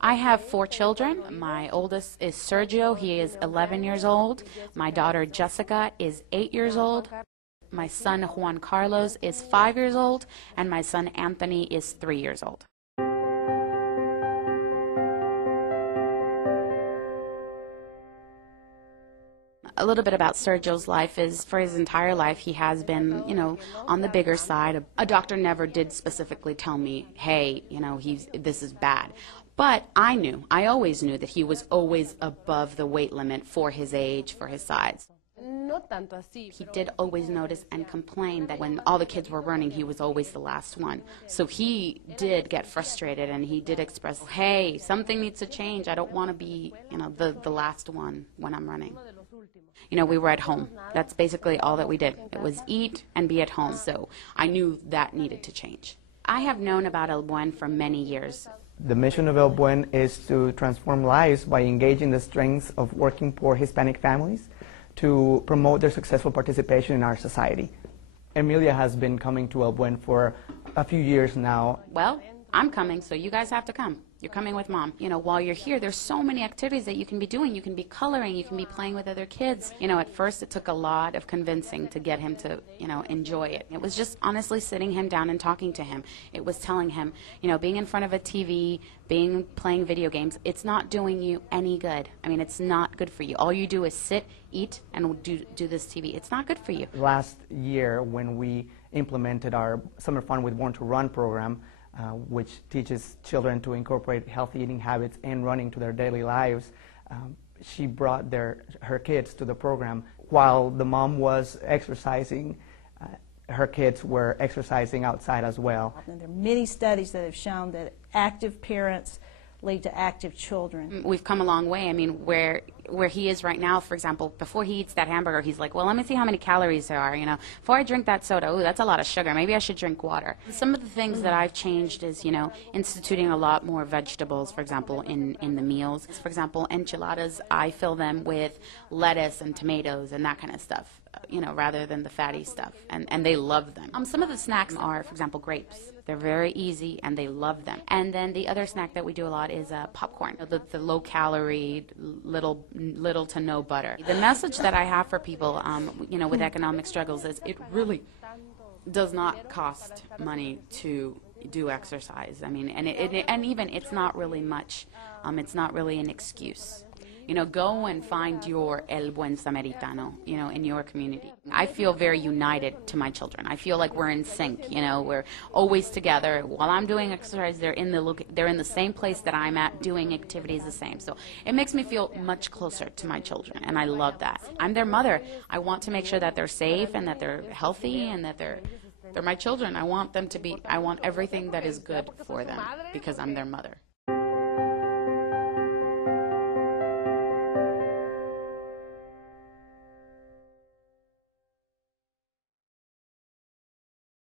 I have 4 children. My oldest is Sergio. He is 11 years old. My daughter Jessica is 8 years old. My son Juan Carlos is 5 years old. And my son Anthony is 3 years old. A little bit about Sergio's life is, for his entire life, he has been, on the bigger side. A doctor never did specifically tell me, hey, this is bad. But I always knew that he was always above the weight limit for his age, for his size. He did always notice and complain that when all the kids were running, he was always the last one. So he did get frustrated, and he did express, hey, something needs to change. I don't want to be, the last one when I'm running. We were at home. That's basically all that we did. It was eat and be at home. So I knew that needed to change. I have known about El Buen for many years. The mission of El Buen is to transform lives by engaging the strengths of working poor Hispanic families to promote their successful participation in our society. Emilia has been coming to El Buen for a few years now. Well, I'm coming, so you guys have to come. You're coming with Mom. While you're here, there's so many activities that you can be doing. You can be coloring, you can be playing with other kids. At first it took a lot of convincing to get him to, enjoy it. It was just honestly sitting him down and talking to him. It was telling him, being in front of a TV, playing video games, it's not doing you any good. It's not good for you. All you do is sit, eat, and do this TV. It's not good for you. Last year, when we implemented our Summer Fun with Born to Run program, which teaches children to incorporate healthy eating habits and running to their daily lives, she brought her kids to the program. While the mom was exercising, her kids were exercising outside as well. And there are many studies that have shown that active parents lead to active children. We've come a long way. Where he is right now, for example, before he eats that hamburger, he's like, well, let me see how many calories there are, Before I drink that soda, ooh, that's a lot of sugar. Maybe I should drink water. Some of the things that I've changed is, instituting a lot more vegetables, for example, in the meals. For example, enchiladas, I fill them with lettuce and tomatoes and that kind of stuff, rather than the fatty stuff. And they love them. Some of the snacks are, for example, grapes. They're very easy, and they love them. And then the other snack that we do a lot is popcorn, the low-calorie, little to no butter. The message that I have for people, with economic struggles is it really does not cost money to do exercise. And even it's not really much. It's not really an excuse. Go and find your El Buen Samaritano, in your community. I feel very united to my children. I feel like we're in sync, we're always together. While I'm doing exercise, they're in the same place that I'm at, doing activities the same. So it makes me feel much closer to my children, and I love that. I'm their mother. I want to make sure that they're safe and that they're healthy and that they're my children. I want everything that is good for them because I'm their mother.